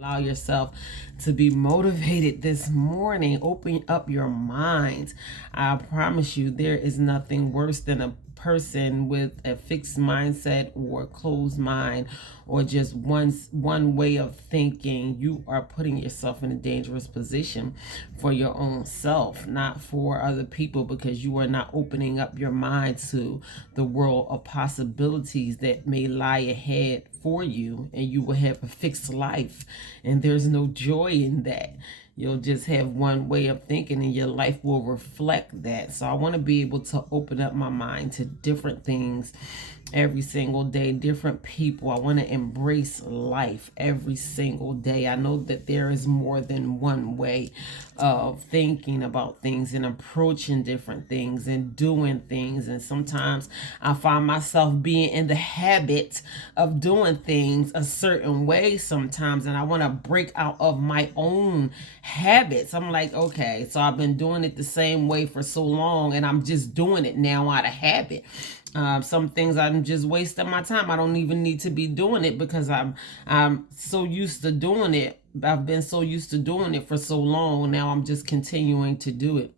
Allow yourself to be motivated this morning. Open up your mind. I promise you, there is nothing worse than a person with a fixed mindset or a closed mind or just one way of thinking. You are putting yourself in a dangerous position for your own self, not for other people, because you are not opening up your mind to the world of possibilities that may lie ahead for you, and you will have a fixed life, and there's no joy in that. You'll just have one way of thinking, and your life will reflect that. So I want to be able to open up my mind to different things every single day, different people. I want to embrace life every single day. I know that there is more than one way of thinking about things and approaching different things and doing things. And sometimes I find myself being in the habit of doing things a certain way sometimes, and I want to break out of my own habits. I'm like, okay, so I've been doing it the same way for so long, and I'm just doing it now out of habit. Some things I'm just wasting my time. I don't even need to be doing it because I'm so used to doing it. I've been so used to doing it for so long. Now I'm just continuing to do it.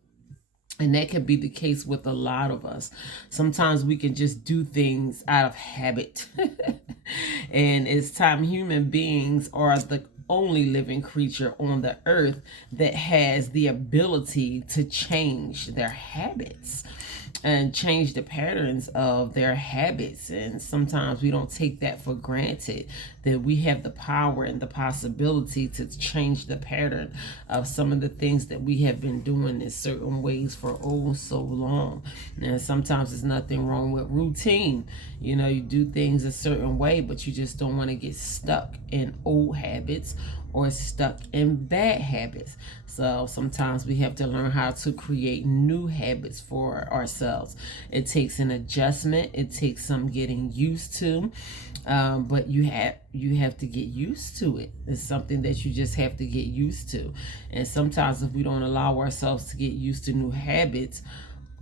And that could be the case with a lot of us. Sometimes we can just do things out of habit. And it's time. Human beings are the only living creature on the earth that has the ability to change their habits and change the patterns of their habits. And sometimes we don't take that for granted, that we have the power and the possibility to change the pattern of some of the things that we have been doing in certain ways for oh so long. And sometimes there's nothing wrong with routine. You do things a certain way, but you just don't want to get stuck in old habits or stuck in bad habits. So sometimes we have to learn how to create new habits for ourselves. It takes an adjustment. It takes some getting used to. But you have to get used to it. It's something that you just have to get used to. And sometimes if we don't allow ourselves to get used to new habits,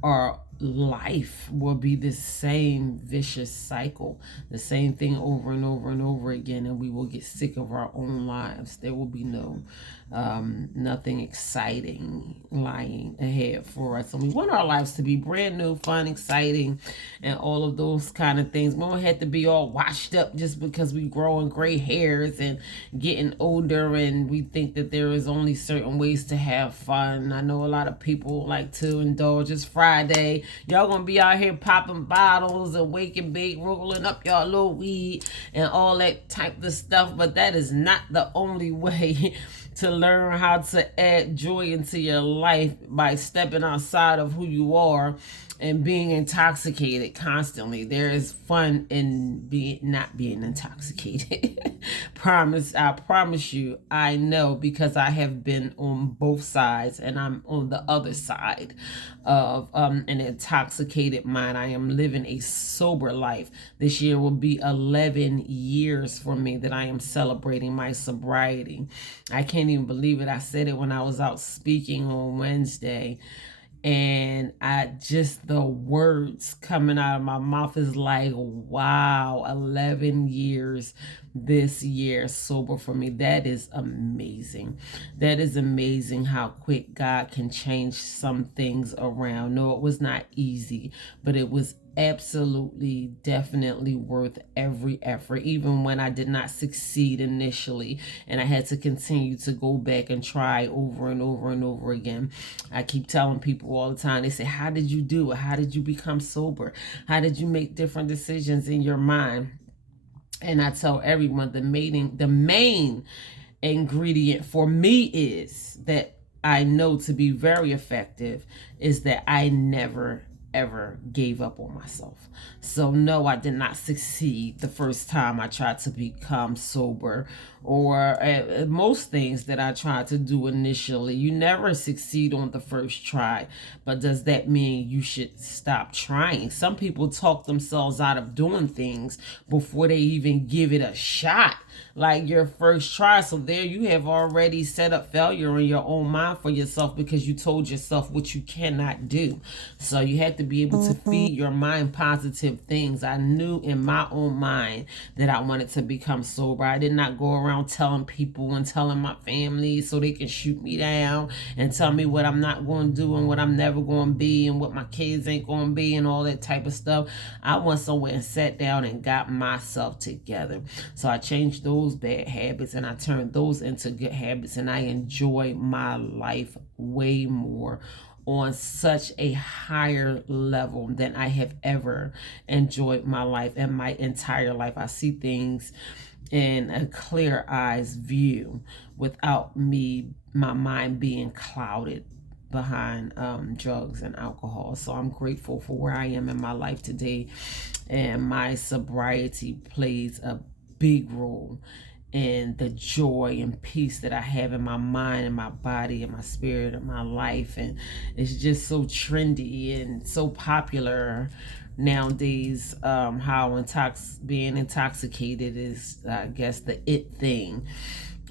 our life will be the same vicious cycle, the same thing over and over and over again, and we will get sick of our own lives. There will be nothing exciting lying ahead for us. And we want our lives to be brand new, fun, exciting, and all of those kind of things. We don't have to be all washed up just because we growing gray hairs and getting older, and we think that there is only certain ways to have fun. I know a lot of people like to indulge. It's Friday. Y'all gonna be out here popping bottles and wake and bake, rolling up y'all little weed and all that type of stuff, but that is not the only way to learn how to add joy into your life, by stepping outside of who you are and being intoxicated constantly. There is fun in not being intoxicated. I promise you, I know, because I have been on both sides, and I'm on the other side of an intoxicated mind. I am living a sober life. This year will be 11 years for me that I am celebrating my sobriety. I can't even believe it. I said it when I was out speaking on Wednesday, and the words coming out of my mouth is like, wow, 11 years this year sober for me. That is amazing. That is amazing how quick God can change some things around. No, it was not easy, but it was absolutely, definitely worth every effort, even when I did not succeed initially and I had to continue to go back and try over and over and over again. I keep telling people all the time, they say, how did you do it? How did you become sober? How did you make different decisions in your mind? And I tell everyone, the main ingredient for me is that I know to be very effective is that I never ever gave up on myself. So no, I did not succeed the first time I tried to become sober, or most things that I tried to do initially. You never succeed on the first try, but does that mean you should stop trying? Some people talk themselves out of doing things before they even give it a shot, like your first try. So there you have already set up failure in your own mind for yourself, because you told yourself what you cannot do. So you have to be able to feed your mind positive things. I knew in my own mind that I wanted to become sober. I did not go around around telling people and telling my family so they can shoot me down and tell me what I'm not going to do and what I'm never going to be and what my kids ain't going to be and all that type of stuff. I went somewhere and sat down and got myself together. So I changed those bad habits and I turned those into good habits, and I enjoy my life way more on such a higher level than I have ever enjoyed my life and my entire life. I see things in a clear eyes view without my mind being clouded behind drugs and alcohol. So I'm grateful for where I am in my life today, and my sobriety plays a big role and the joy and peace that I have in my mind and my body and my spirit and my life. And it's just so trendy and so popular nowadays, how being intoxicated is, I guess, the it thing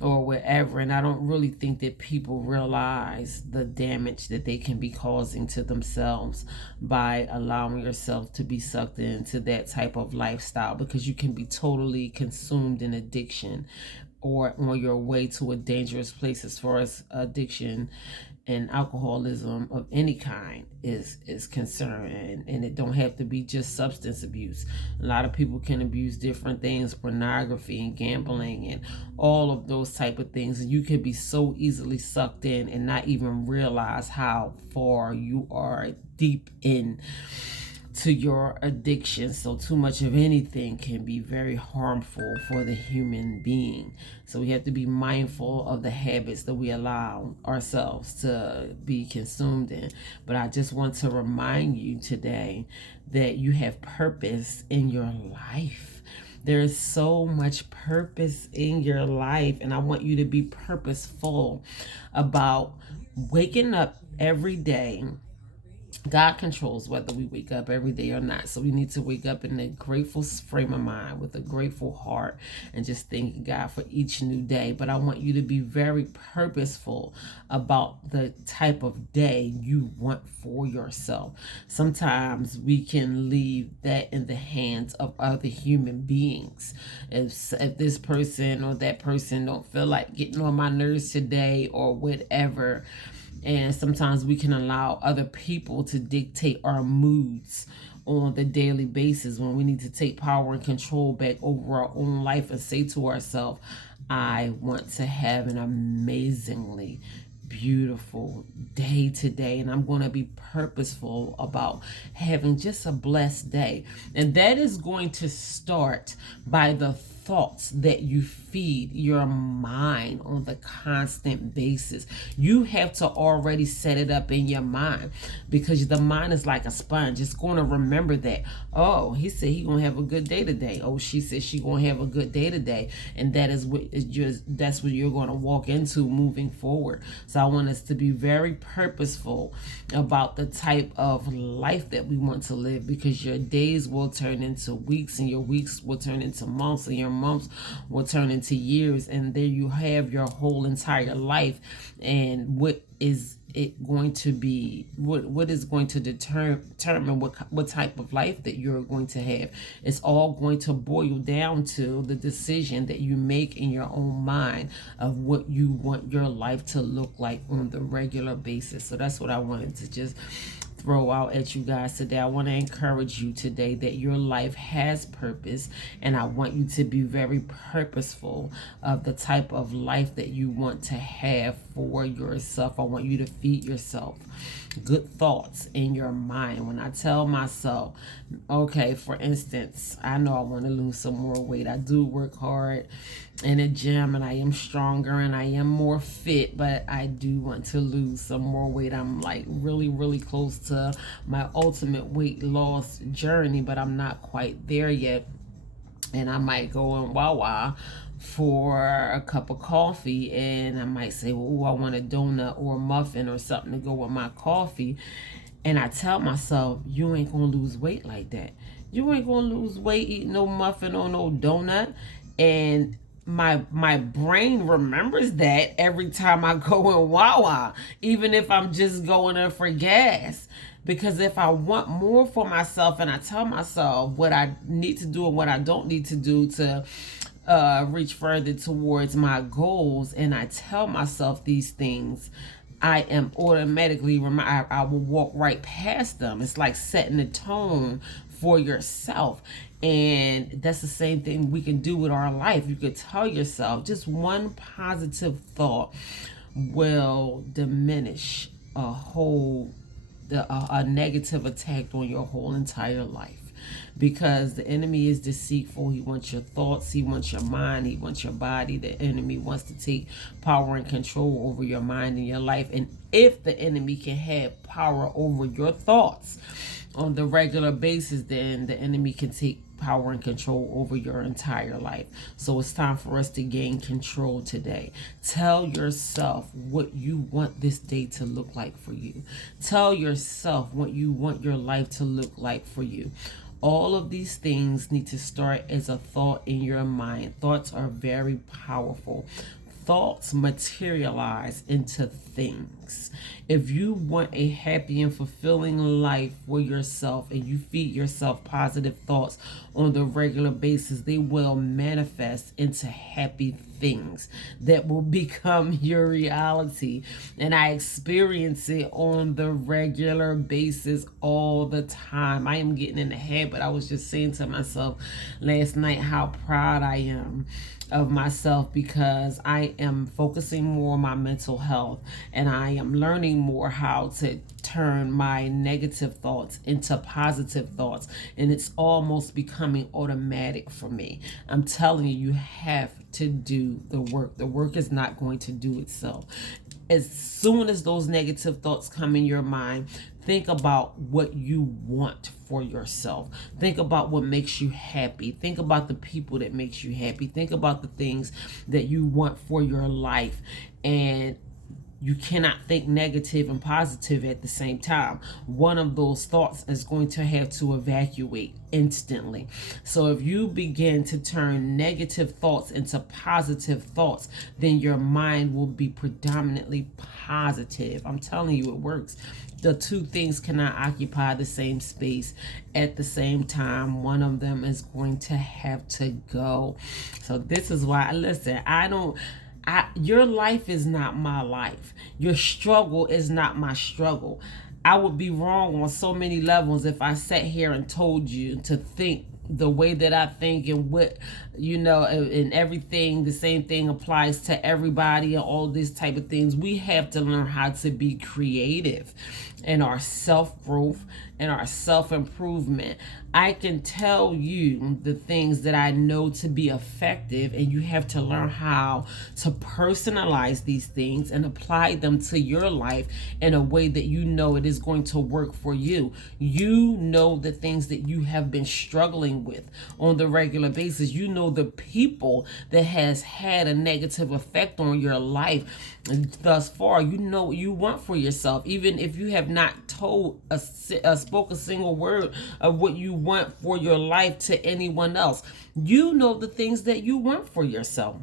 or whatever. And I don't really think that people realize the damage that they can be causing to themselves by allowing yourself to be sucked into that type of lifestyle, because you can be totally consumed in addiction or on your way to a dangerous place as far as addiction and alcoholism of any kind is concerned. And it don't have to be just substance abuse. A lot of people can abuse different things, pornography and gambling and all of those type of things, and you can be so easily sucked in and not even realize how far you are deep in to your addiction. So too much of anything can be very harmful for the human being. So we have to be mindful of the habits that we allow ourselves to be consumed in. But I just want to remind you today that you have purpose in your life. There is so much purpose in your life, and I want you to be purposeful about waking up every day. God controls whether we wake up every day or not. So we need to wake up in a grateful frame of mind with a grateful heart and just thanking God for each new day. But I want you to be very purposeful about the type of day you want for yourself. Sometimes we can leave that in the hands of other human beings. If this person or that person don't feel like getting on my nerves today or whatever, and sometimes we can allow other people to dictate our moods on the daily basis, when we need to take power and control back over our own life and say to ourselves, I want to have an amazingly beautiful day today, and I'm going to be purposeful about having just a blessed day. And that is going to start by the thoughts that you feed your mind on the constant basis. You have to already set it up in your mind, because the mind is like a sponge. It's going to remember that, oh, he said he gonna have a good day today. Oh, she said she gonna have a good day today. And that's what you're going to walk into moving forward. So I want us to be very purposeful about the type of life that we want to live, because your days will turn into weeks, and your weeks will turn into months, and your months will turn into years, and there you have your whole entire life. And what is it going to be, what is going to determine what type of life that you're going to have? It's all going to boil down to the decision that you make in your own mind of what you want your life to look like on the regular basis. So that's what I wanted to just throw out at you guys today. I want to encourage you today that your life has purpose, and I want you to be very purposeful of the type of life that you want to have for yourself. I want you to feed yourself good thoughts in your mind. When I tell myself, okay, for instance, I know I want to lose some more weight. I do work hard in a gym, and I am stronger and I am more fit, but I do want to lose some more weight. I'm like really, really close to my ultimate weight loss journey, but I'm not quite there yet. And I might go in Wawa for a cup of coffee, and I might say, well, I want a donut or a muffin or something to go with my coffee. And I tell myself, you ain't gonna lose weight like that. You ain't gonna lose weight eating no muffin or no donut. And my brain remembers that every time I go in Wawa, even if I'm just going there for gas. Because if I want more for myself, and I tell myself what I need to do and what I don't need to do to reach further towards my goals and I tell myself these things, I am automatically I will walk right past them. It's like setting the tone for yourself. And that's the same thing we can do with our life. You could tell yourself just one positive thought will diminish a negative attack on your whole entire life, because the enemy is deceitful. He wants your thoughts, he wants your mind, he wants your body. The enemy wants to take power and control over your mind and your life. And if the enemy can have power over your thoughts on the regular basis, then the enemy can take power and control over your entire life. So it's time for us to gain control today. Tell yourself what you want this day to look like for you. Tell yourself what you want your life to look like for you. All of these things need to start as a thought in your mind. Thoughts are very powerful. Thoughts materialize into things. If you want a happy and fulfilling life for yourself and you feed yourself positive thoughts on the regular basis, they will manifest into happy things that will become your reality. And I experience it on the regular basis all the time. I am getting in the habit. I was just saying to myself last night how proud I am of myself, because I am focusing more on my mental health and I am learning more how to turn my negative thoughts into positive thoughts, and it's almost becoming automatic for me. I'm telling you, you have to do the work. The work is not going to do itself. As soon as those negative thoughts come in your mind, think about what you want for yourself. Think about what makes you happy. Think about the people that makes you happy. Think about the things that you want for your life. And you cannot think negative and positive at the same time. One of those thoughts is going to have to evacuate instantly. So if you begin to turn negative thoughts into positive thoughts, then your mind will be predominantly positive. I'm telling you, it works. The two things cannot occupy the same space at the same time. One of them is going to have to go. So this is why, listen, your life is not my life. Your struggle is not my struggle. I would be wrong on so many levels if I sat here and told you to think the way that I think, and what, and everything, the same thing applies to everybody and all these type of things. We have to learn how to be creative in our self-growth and our self-improvement. I can tell you the things that I know to be effective, and you have to learn how to personalize these things and apply them to your life in a way that you know it is going to work for you. You know the things that you have been struggling with on the regular basis. You know the people that has had a negative effect on your life thus far. You know what you want for yourself, even if you have not spoke a single word of what you want for your life to anyone else. You know the things that you want for yourself.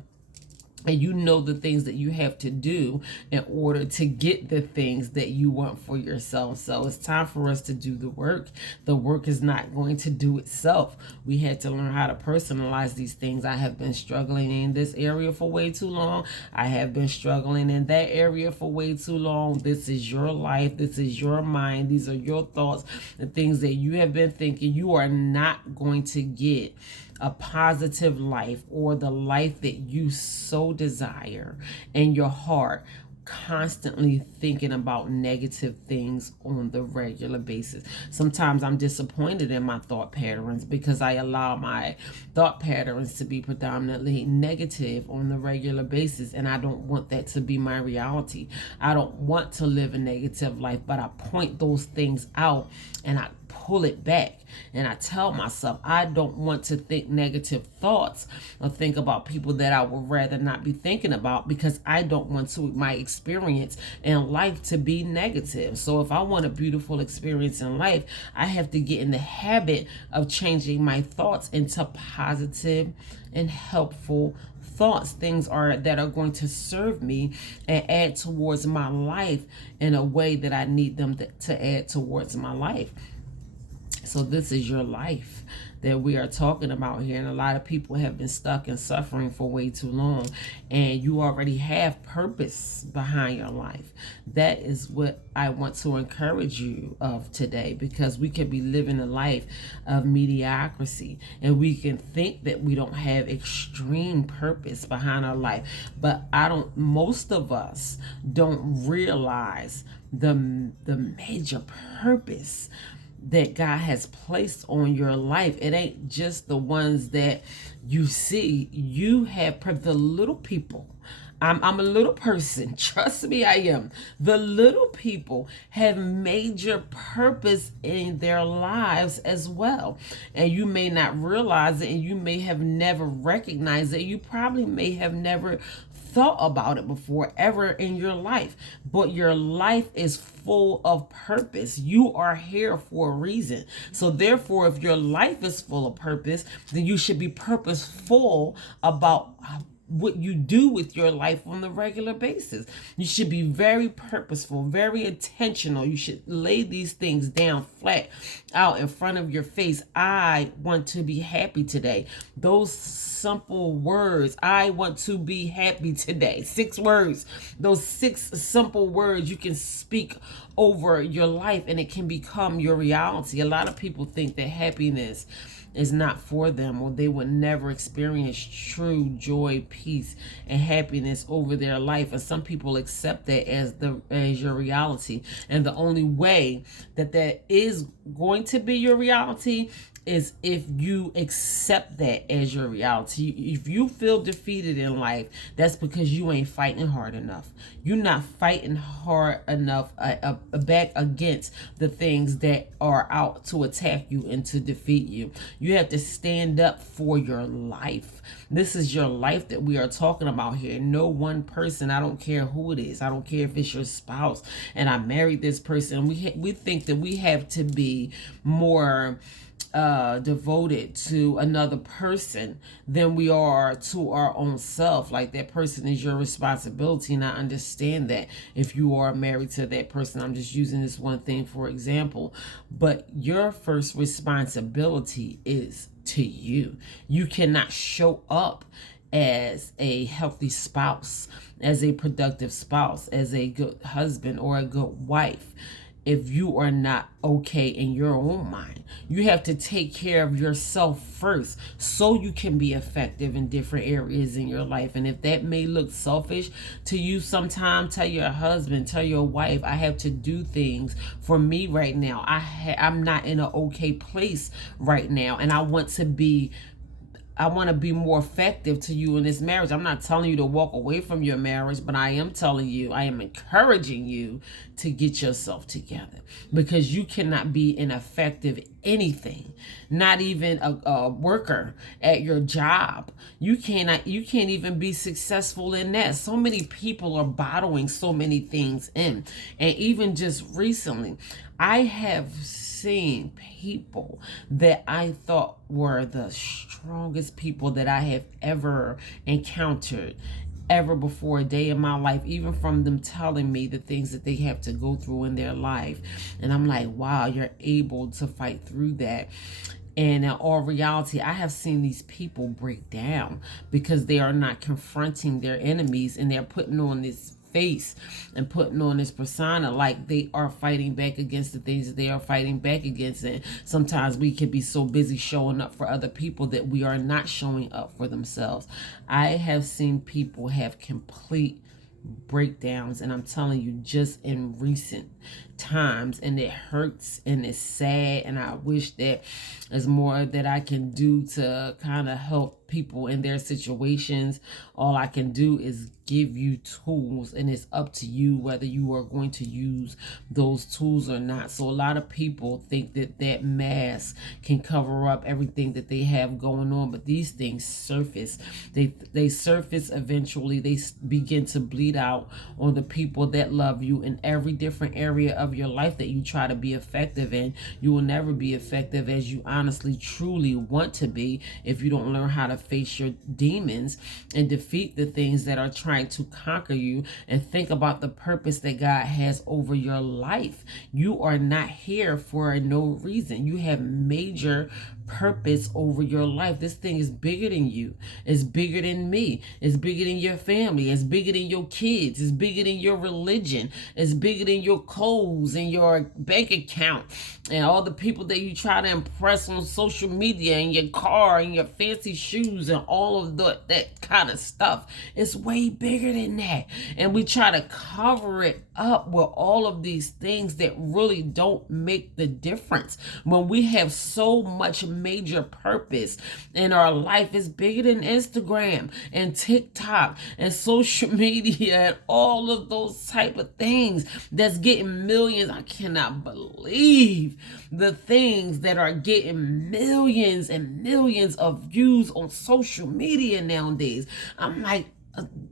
And you know the things that you have to do in order to get the things that you want for yourself. So it's time for us to do the work. The work is not going to do itself. We had to learn how to personalize these things. I have been struggling in this area for way too long. I have been struggling in that area for way too long. This is your life. This is your mind. These are your thoughts. The things that you have been thinking. You are not going to get a positive life, or the life that you so desire in your heart, constantly thinking about negative things on the regular basis. Sometimes I'm disappointed in my thought patterns because I allow my thought patterns to be predominantly negative on the regular basis, and I don't want that to be my reality. I don't want to live a negative life, but I point those things out and I pull it back, and I tell myself I don't want to think negative thoughts or think about people that I would rather not be thinking about, because I don't want my experience in life to be negative. So if I want a beautiful experience in life, I have to get in the habit of changing my thoughts into positive and helpful thoughts, things that are going to serve me and add towards my life in a way that I need them to add towards my life. So this is your life. that we are talking about here. And a lot of people have been stuck and suffering for way too long. And you already have purpose behind your life. That is what I want to encourage you of today, because we could be living a life of mediocrity and we can think that we don't have extreme purpose behind our life. But most of us don't realize the major purpose that God has placed on your life. It ain't just the ones that you see. You have the little people. I'm a little person. Trust me, I am. The little people have major purpose in their lives as well. And you may not realize it, and you may have never recognized it. You probably may have never thought about it before ever in your life, but your life is full of purpose. You are here for a reason. So therefore, if your life is full of purpose, then you should be purposeful about what you do with your life on the regular basis. You should be very purposeful, very intentional. You should lay these things down flat out in front of your face. I want to be happy today. Those simple words, I want to be happy today. 6 words. Those 6 simple words you can speak over your life and it can become your reality. A lot of people think that happiness is not for them, or they would never experience true joy, peace, and happiness over their life. And some people accept that as your reality. And the only way that is going to be your reality is if you accept that as your reality. If you feel defeated in life, that's because you ain't fighting hard enough. You're not fighting hard enough back against the things that are out to attack you and to defeat you. You have to stand up for your life. This is your life that we are talking about here. No one person, I don't care who it is. I don't care if it's your spouse and I married this person. We think that we have to be more devoted to another person than we are to our own self. Like, that person is your responsibility, and I understand that if you are married to that person. I'm just using this one thing for example, but your first responsibility is to you. You cannot show up as a healthy spouse, as a productive spouse, as a good husband or a good wife if you are not okay in your own mind. You have to take care of yourself first so you can be effective in different areas in your life. And if that may look selfish to you sometime, tell your husband, tell your wife, I have to do things for me right now. I'm not in an okay place right now, and I want to be more effective to you in this marriage. I'm not telling you to walk away from your marriage, but I am encouraging you to get yourself together, because you cannot be an effective anything, not even a worker at your job. You can't even be successful in that. So many people are bottling so many things in. And even just recently, I have seen people that I thought were the strongest people that I have ever encountered ever before, a day in my life, even from them telling me the things that they have to go through in their life. And I'm like, wow, you're able to fight through that. And in all reality, I have seen these people break down because they are not confronting their enemies, and they're putting on this face and putting on this persona like they are fighting back against the things that they are fighting back against. And sometimes we can be so busy showing up for other people that we are not showing up for themselves. I have seen people have complete breakdowns, and I'm telling you, just in recent times, and it hurts and it's sad, and I wish that there's more that I can do to kind of help people in their situations. All I can do is give you tools, and it's up to you whether you are going to use those tools or not. So a lot of people think that mask can cover up everything that they have going on, but these things surface. They surface eventually. They begin to bleed out on the people that love you in every different area of your life that you try to be effective in. You will never be effective as you honestly, truly want to be if you don't learn how to face your demons and defeat the things that are trying to conquer you, and think about the purpose that God has over your life. You are not here for no reason. You have major purpose over your life. This thing is bigger than you. It's bigger than me. It's bigger than your family. It's bigger than your kids. It's bigger than your religion. It's bigger than your clothes and your bank account and all the people that you try to impress on social media and your car and your fancy shoes and all of that kind of stuff. It's way bigger than that. And we try to cover it up with all of these things that really don't make the difference. When we have so much major purpose in our life, it's bigger than Instagram and TikTok and social media and all of those type of things that's getting millions. I cannot believe the things that are getting millions and millions of views on social media nowadays. I'm like,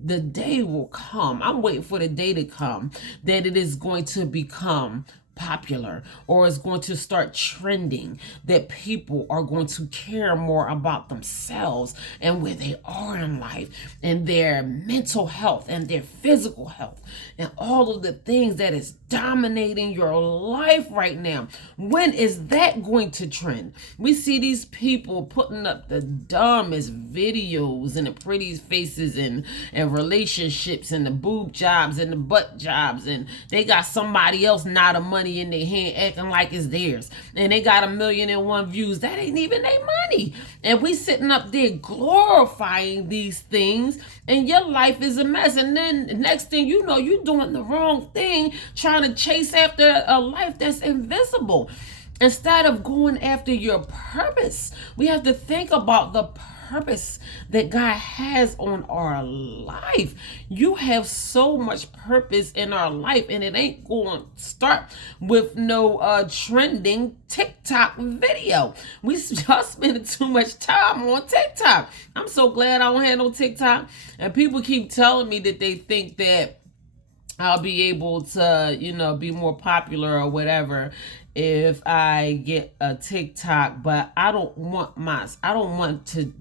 the day will come. I'm waiting for the day to come that it is going to become popular or is going to start trending, that people are going to care more about themselves and where they are in life and their mental health and their physical health and all of the things that is dominating your life right now. When is that going to trend? We see these people putting up the dumbest videos and the prettiest faces and relationships and the boob jobs and the butt jobs, and they got somebody else not a money in their hand acting like it's theirs, and they got 1,000,001 views. That ain't even their money, and we sitting up there glorifying these things, and your life is a mess. And then the next thing you know, you're doing the wrong thing, trying to chase after a life that's invisible instead of going after your purpose. We have to think about the purpose that God has on our life. You have so much purpose in our life, and it ain't going to start with no trending TikTok video. We just spending too much time on TikTok. I'm so glad I don't have no TikTok. And people keep telling me that they think that I'll be able to, be more popular or whatever if I get a TikTok, but I don't want to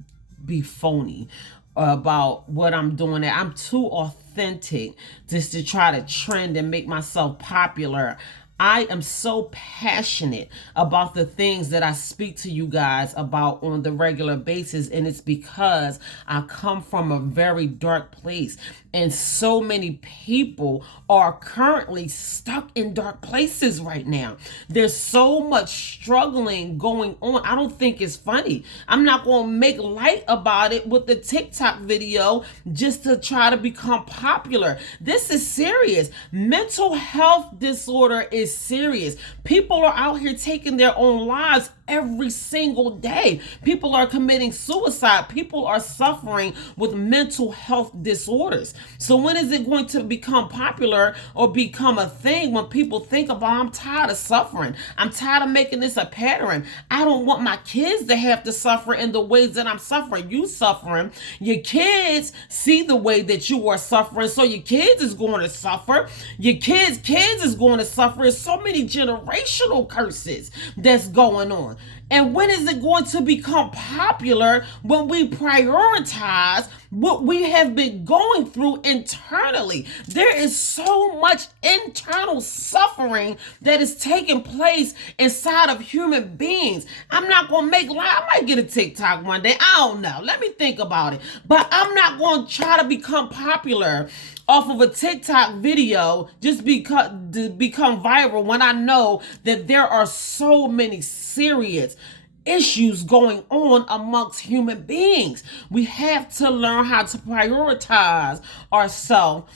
be phony about what I'm doing. I'm too authentic just to try to trend and make myself popular. I am so passionate about the things that I speak to you guys about on the regular basis, and it's because I come from a very dark place, and so many people are currently stuck in dark places right now. There's so much struggling going on. I don't think it's funny. I'm not going to make light about it with the TikTok video just to try to become popular. This is serious. Mental health disorder is serious. People are out here taking their own lives every single day. People are committing suicide. People are suffering with mental health disorders. So when is it going to become popular or become a thing when people think about, I'm tired of suffering. I'm tired of making this a pattern. I don't want my kids to have to suffer in the ways that I'm suffering. You suffering. Your kids see the way that you are suffering, so your kids is going to suffer. Your kids is going to suffer. There's so many generational curses that's going on. And when is it going to become popular? When we prioritize what we have been going through internally. There is so much internal suffering that is taking place inside of human beings. I'm not going to make lie. I might get a TikTok one day. I don't know. Let me think about it. But I'm not going to try to become popular off of a TikTok video just because to become viral when I know that there are so many serious issues going on amongst human beings. We have to learn how to prioritize ourselves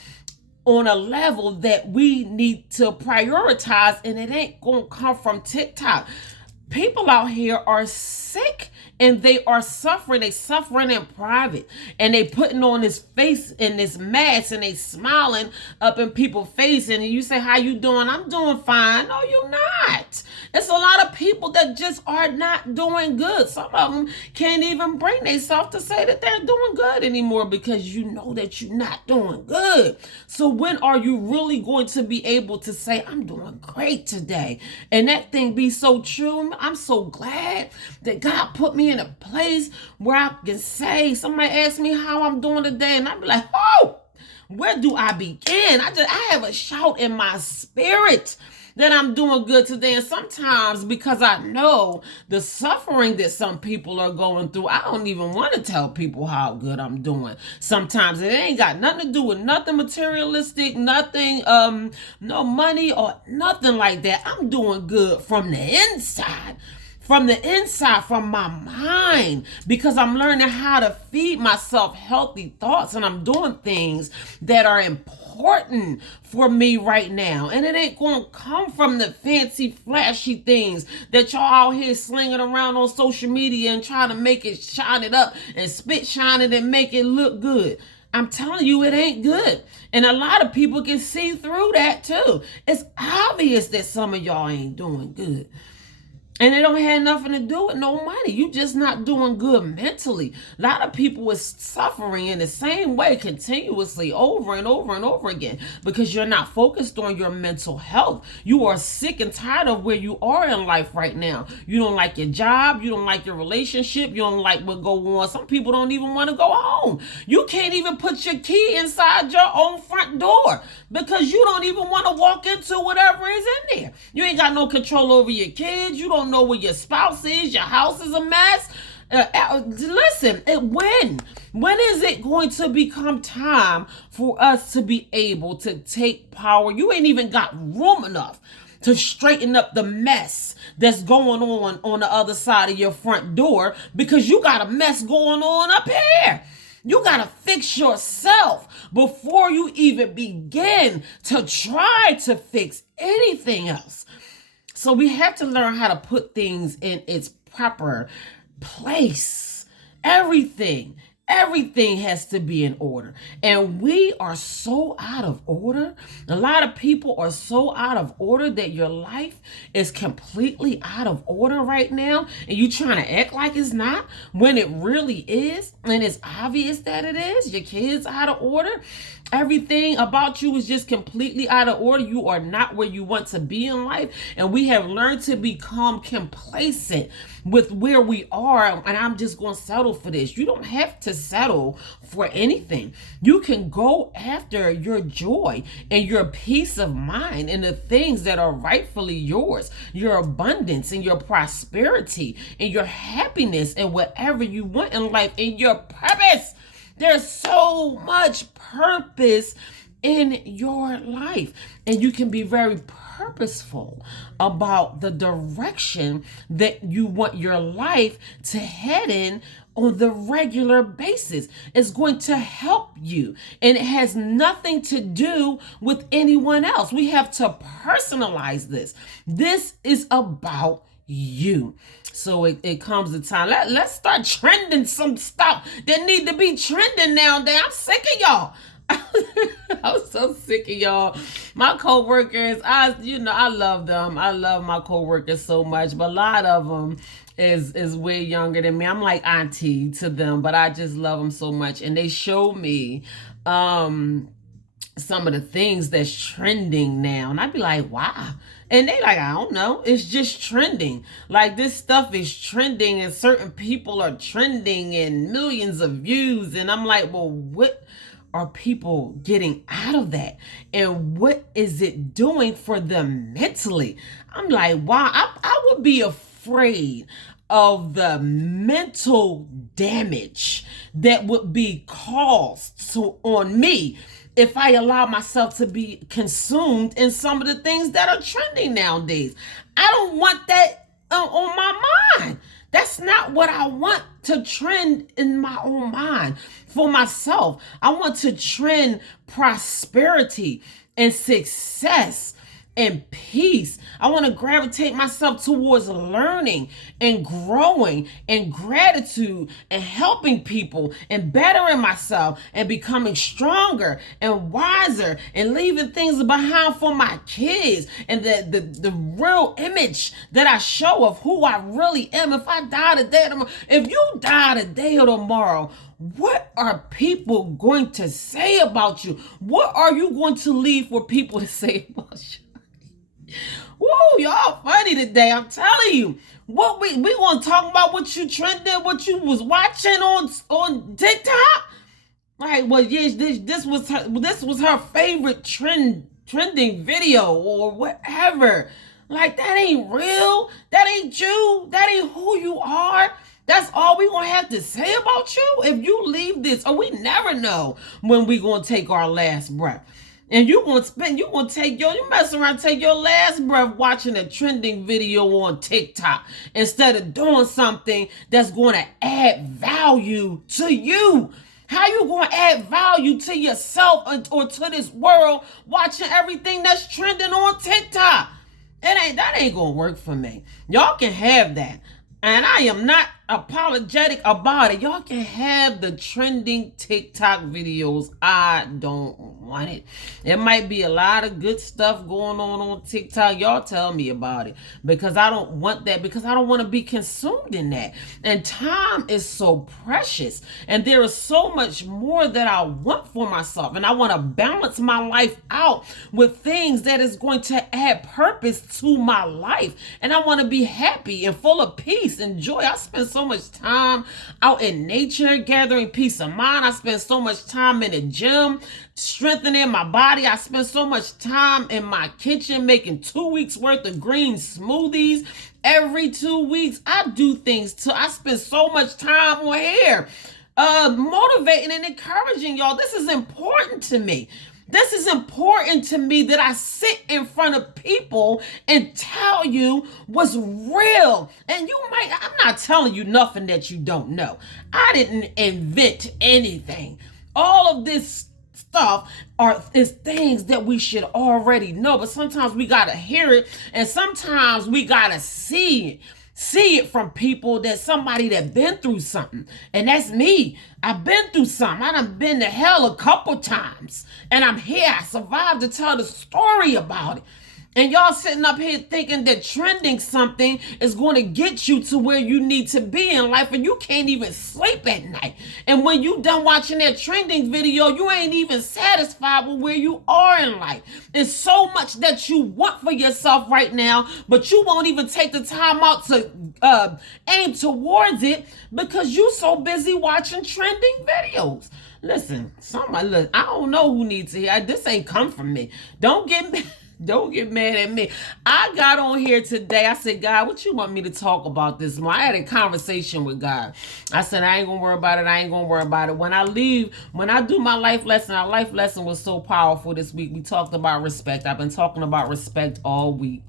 on a level that we need to prioritize, and it ain't gonna come from TikTok. People out here are sick and they are suffering. They suffering in private, and they putting on this face and this mask, and they smiling up in people's face. And you say, how you doing? I'm doing fine. No, you're not. It's a lot of people that just are not doing good. Some of them can't even bring themselves to say that they're doing good anymore because you know that you're not doing good. So when are you really going to be able to say, I'm doing great today? And that thing be so true. I'm so glad that God put me in a place where I can say, somebody ask me how I'm doing today, and I'll be like, oh, where do I begin? I have a shout in my spirit that I'm doing good today. And sometimes, because I know the suffering that some people are going through, I don't even want to tell people how good I'm doing. Sometimes it ain't got nothing to do with nothing materialistic, nothing, no money or nothing like that. I'm doing good from the inside. From the inside, from my mind, because I'm learning how to feed myself healthy thoughts, and I'm doing things that are important for me right now. And it ain't gonna come from the fancy, flashy things that y'all out here slinging around on social media and trying to make it, shine it up and spit shine it and make it look good. I'm telling you, it ain't good. And a lot of people can see through that too. It's obvious that some of y'all ain't doing good. And it don't have nothing to do with no money. You just not doing good mentally. A lot of people is suffering in the same way continuously over and over and over again because you're not focused on your mental health. You are sick and tired of where you are in life right now. You don't like your job. You don't like your relationship. You don't like what go on. Some people don't even want to go home. You can't even put your key inside your own front door because you don't even want to walk into whatever is in there. You ain't got no control over your kids. You don't know where your spouse is. Your house is a mess. Listen, when is it going to become time for us to be able to take power? You ain't even got room enough to straighten up the mess that's going on the other side of your front door because you got a mess going on up here. You got to fix yourself before you even begin to try to fix anything else. So we have to learn how to put things in its proper place. Everything has to be in order. And we are so out of order. A lot of people are so out of order that your life is completely out of order right now. And you trying to act like it's not when it really is. And it's obvious that it is. Your kids out of order. Everything about you is just completely out of order. You are not where you want to be in life. And we have learned to become complacent with where we are. And I'm just going to settle for this. You don't have to settle for anything. You can go after your joy and your peace of mind and the things that are rightfully yours, your abundance and your prosperity and your happiness and whatever you want in life and your purpose. There's so much purpose in your life, and you can be very purposeful about the direction that you want your life to head in on the regular basis. It's going to help you, and it has nothing to do with anyone else. We have to personalize this. This is about you. So it comes the time. Let's start trending some stuff that need to be trending nowadays. I'm sick of y'all. I'm so sick of y'all. My co-workers, I love them. I love my co-workers so much, but a lot of them is way younger than me. I'm like auntie to them, but I just love them so much. And they show me some of the things that's trending now. And I'd be like, wow. And they like, I don't know. It's just trending. Like this stuff is trending and certain people are trending and millions of views. And I'm like, well, what are people getting out of that? And what is it doing for them mentally? I'm like, wow, I would be afraid of the mental damage that would be caused on me if I allow myself to be consumed in some of the things that are trending nowadays. I don't want that on my mind. That's not what I want to trend in my own mind for myself. I want to trend prosperity and success and peace. I want to gravitate myself towards learning and growing and gratitude and helping people and bettering myself and becoming stronger and wiser and leaving things behind for my kids and the real image that I show of who I really am. If I die today, if you die today or tomorrow, what are people going to say about you? What are you going to leave for people to say about you? Woo, y'all funny today. I'm telling you. What we gonna talk about what you trending, what you was watching on TikTok? Like, well, yes, this was her favorite trend trending video or whatever. Like, that ain't real. That ain't you. That ain't who you are. That's all we gonna have to say about you if you leave this. Or we never know when we gonna take our last breath. And you mess around, take your last breath watching a trending video on TikTok instead of doing something that's going to add value to you. How you going to add value to yourself or to this world watching everything that's trending on TikTok? That ain't going to work for me. Y'all can have that. And I am not apologetic about it. Y'all can have the trending TikTok videos. I don't want it. It might be a lot of good stuff going on TikTok. Y'all tell me about it, because I don't want that, because I don't want to be consumed in that. And time is so precious, and there is so much more that I want for myself, and I want to balance my life out with things that is going to add purpose to my life. And I want to be happy and full of peace and joy. I spend so much time out in nature gathering peace of mind. I spend so much time in the gym strengthening my body. I spend so much time in my kitchen making 2 weeks worth of green smoothies every 2 weeks. I do things too. I spend so much time on here motivating and encouraging y'all. This is important to me. This is important to me, that I sit in front of people and tell you what's real. And I'm not telling you nothing that you don't know. I didn't invent anything. All of this stuff is things that we should already know, but sometimes we got to hear it, and sometimes we got to see it. See it from people, that somebody that been through something. And that's me. I've been through something. I done been to hell a couple times. And I'm here. I survived to tell the story about it. And y'all sitting up here thinking that trending something is going to get you to where you need to be in life, and you can't even sleep at night. And when you done watching that trending video, you ain't even satisfied with where you are in life. There's so much that you want for yourself right now, but you won't even take the time out to aim towards it, because you so busy watching trending videos. Listen, I don't know who needs to hear. This ain't come from me. Don't get mad at me. I got on here today. I said, God, what you want me to talk about this morning? I had a conversation with God. I said, I ain't going to worry about it. I ain't going to worry about it. When I do my life lesson, our life lesson was so powerful this week. We talked about respect. I've been talking about respect all week,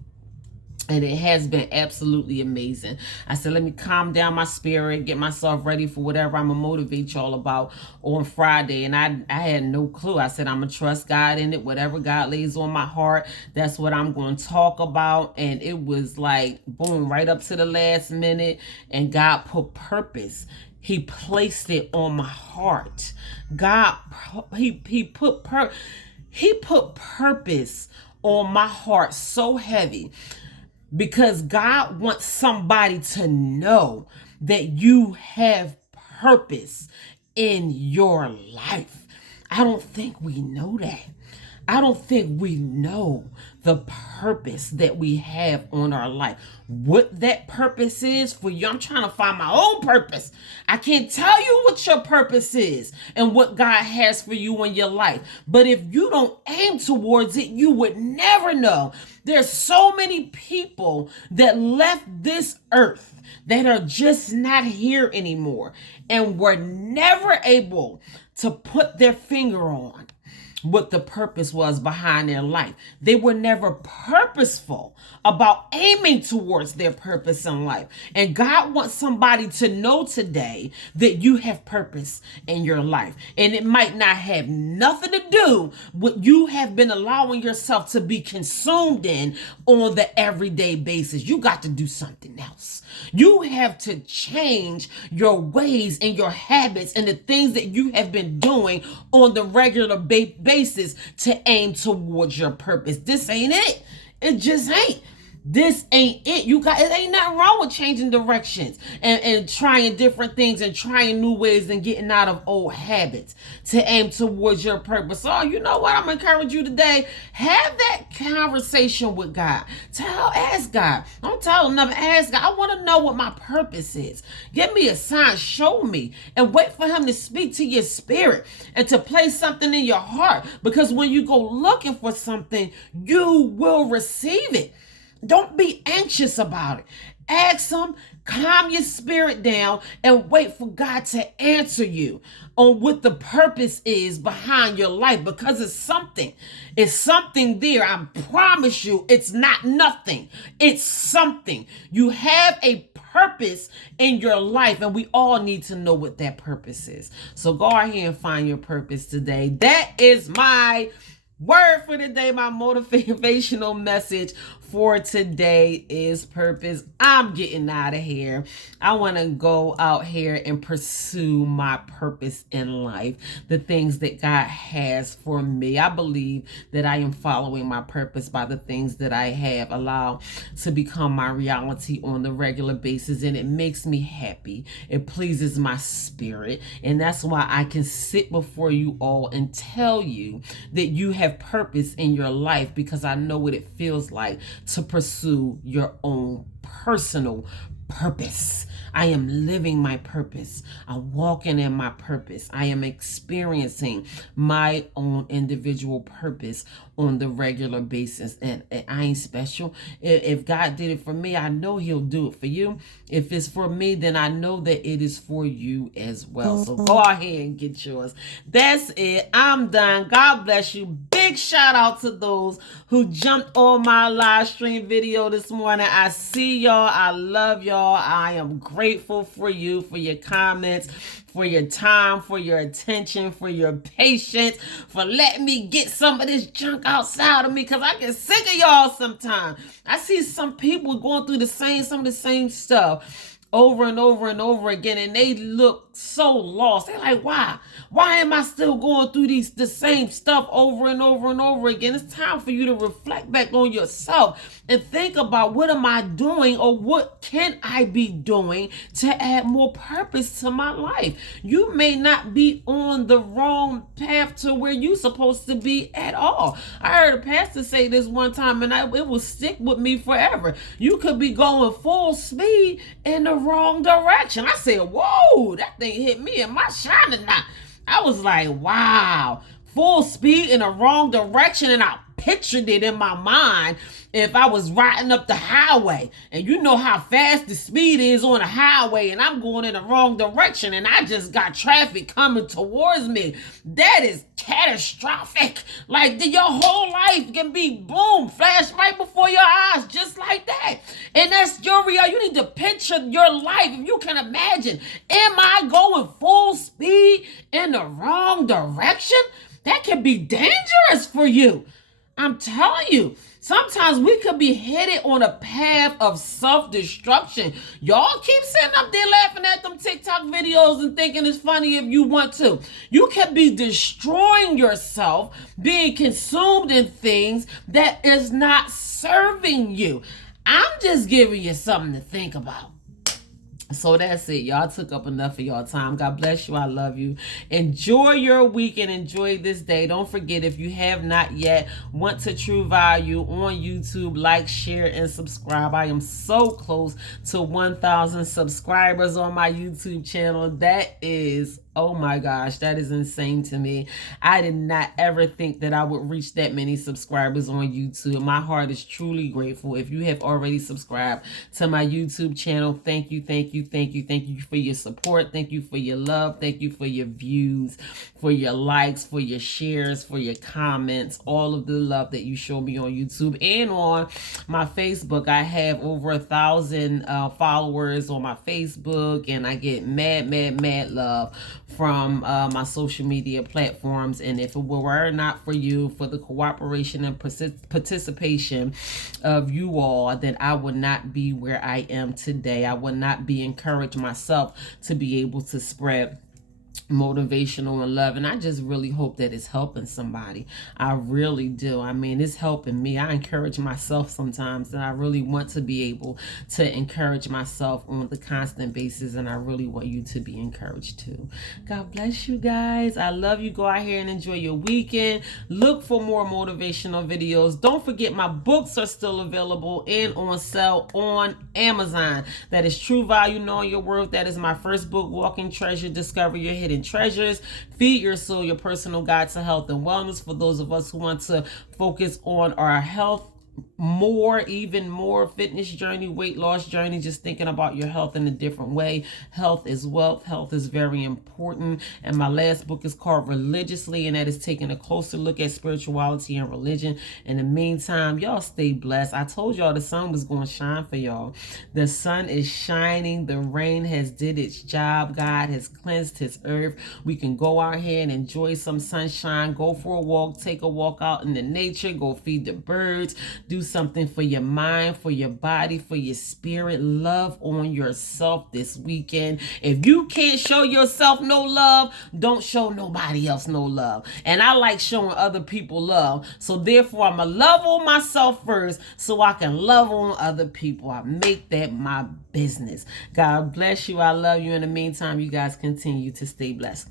and it has been absolutely amazing. I said, let me calm down my spirit, get myself ready for whatever I'm going to motivate y'all about on Friday. And I had no clue. I said, I'm going to trust God in it. Whatever God lays on my heart, that's what I'm going to talk about. And it was like, boom, right up to the last minute. And God put purpose. He placed it on my heart. God, he put purpose on my heart so heavy, because God wants somebody to know that you have purpose in your life. I don't think we know that. I don't think we know the purpose that we have on our life. What that purpose is for you. I'm trying to find my own purpose. I can't tell you what your purpose is and what God has for you in your life. But if you don't aim towards it, you would never know. There's so many people that left this earth that are just not here anymore, and were never able to put their finger on what the purpose was behind their life. They were never purposeful about aiming towards their purpose in life. And God wants somebody to know today that you have purpose in your life. And it might not have nothing to do with what you have been allowing yourself to be consumed in on the everyday basis. You got to do something else. You have to change your ways and your habits and the things that you have been doing on the regular basis to aim towards your purpose. This ain't it. It just ain't. This ain't it. You got, it ain't nothing wrong with changing directions and trying different things and trying new ways and getting out of old habits to aim towards your purpose. So you know what? I'm gonna encourage you today. Have that conversation with God. Ask God. Don't tell him nothing. Ask God. I want to know what my purpose is. Give me a sign. Show me. And wait for him to speak to your spirit and to place something in your heart. Because when you go looking for something, you will receive it. Don't be anxious about it. Ask him, calm your spirit down, and wait for God to answer you on what the purpose is behind your life, because it's something. It's something there. I promise you, it's not nothing. It's something. You have a purpose in your life, and we all need to know what that purpose is. So go ahead and find your purpose today. That is my word for today. My motivational message for today is purpose. I'm getting out of here. I want to go out here and pursue my purpose in life, the things that God has for me. I believe that I am following my purpose by the things that I have allowed to become my reality on the regular basis, and it makes me happy. It pleases my spirit, and that's why I can sit before you all and tell you that you have purpose in your life, because I know what it feels like to pursue your own personal purpose. I am living my purpose. I'm walking in my purpose. I am experiencing my own individual purpose on the regular basis. And I ain't special. If God did it for me, I know he'll do it for you. If it's for me, then I know that it is for you as well. So go ahead and get yours. That's it. I'm done. God bless you. Big shout out to those who jumped on my live stream video this morning. I see y'all. I love y'all. I am grateful for you, for your comments, for your time, for your attention, for your patience, for letting me get some of this junk outside of me, because I get sick of y'all sometimes. I see some people going through some of the same stuff over and over and over again, and they look so lost. They're like, why am I still going through the same stuff over and over and over again? It's time for you to reflect back on yourself and think about, what am I doing, or what can I be doing to add more purpose to my life? You may not be on the wrong path to where you're supposed to be at all. I heard a pastor say this one time, and it will stick with me forever. You could be going full speed in the wrong direction. I said, whoa, that thing hit me in my shining eye. I was like, wow, full speed in the wrong direction. And I pictured it in my mind if I was riding up the highway, and you know how fast the speed is on a highway, and I'm going in the wrong direction, and I just got traffic coming towards me. That is catastrophic. Like, your whole life can be boom, flash right before your eyes, just like that. And that's your reality. You need to picture your life. If you can imagine, am I going full speed in the wrong direction? That can be dangerous for you. I'm telling you, sometimes we could be headed on a path of self-destruction. Y'all keep sitting up there laughing at them TikTok videos and thinking it's funny if you want to. You can be destroying yourself, being consumed in things that is not serving you. I'm just giving you something to think about. So that's it. Y'all took up enough of y'all time. God bless you. I love you. Enjoy your weekend. Enjoy this day. Don't forget, if you have not yet, want to True Value on YouTube, like, share, and subscribe. I am so close to 1,000 subscribers on my YouTube channel. That is, oh my gosh, that is insane to me. I did not ever think that I would reach that many subscribers on YouTube. My heart is truly grateful. If you have already subscribed to my YouTube channel, thank you, thank you, thank you, thank you for your support. Thank you for your love. Thank you for your views, for your likes, for your shares, for your comments, all of the love that you show me on YouTube and on my Facebook. I have over 1,000 followers on my Facebook, and I get mad love from my social media platforms. And if it were not for you, for the cooperation and participation of you all, then I would not be where I am today. I would not be encouraged myself to be able to spread motivational and love, and I just really hope that it's helping somebody. I really do. I mean, it's helping me. I encourage myself sometimes, and I really want to be able to encourage myself on the constant basis, and I really want you to be encouraged too. God bless you guys. I love you. Go out here and enjoy your weekend. Look for more motivational videos. Don't forget, my books are still available and on sale on Amazon. That is True Value, Knowing Your Worth. That is my first book, Walking Treasure, Discover Your Hidden Treasures. Feed Your Soul, Your Personal Guide to Health and Wellness, for those of us who want to focus on our health more, even more, fitness journey, weight loss journey, just thinking about your health in a different way. Health is wealth. Health is very important. And my last book is called Religiously, and that is taking a closer look at spirituality and religion. In the meantime, y'all stay blessed. I told y'all the sun was going to shine for y'all. The sun is shining. The rain has did its job. God has cleansed his earth. We can go out here and enjoy some sunshine. Go for a walk. Take a walk out in the nature. Go feed the birds. Do something for your mind, for your body, for your spirit. Love on yourself this weekend. If you can't show yourself no love, don't show nobody else no love. And I like showing other people love. So therefore, I'm going to love on myself first so I can love on other people. I make that my business. God bless you. I love you. In the meantime, you guys continue to stay blessed.